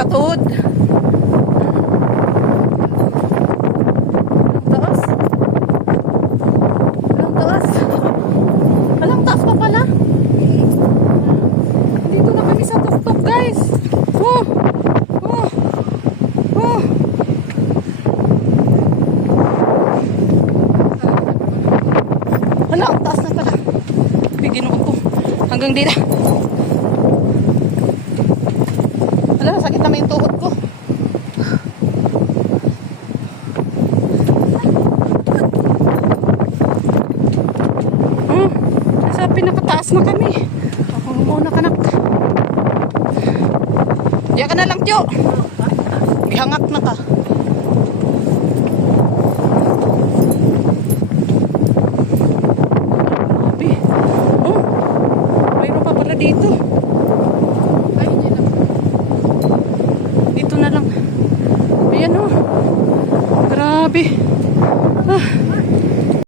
sa tuhod. Taas. Alang taas. Alang taas pa pala. Dito na kami sa tuktok, guys. Oh. Oh. Oh. Hala, ang taas na pala. Bigyan ko. Hanggang dito. Hala, sakit naman yung tuhod ko. Sa pinakataas na kami. Ako muna kanak. Diyan ka na lang, Tio. Ihangak na ka. Grabe. Oh, mayroon pa pala dito. Dito na lang. Ayan, oh. Grabe. Ah.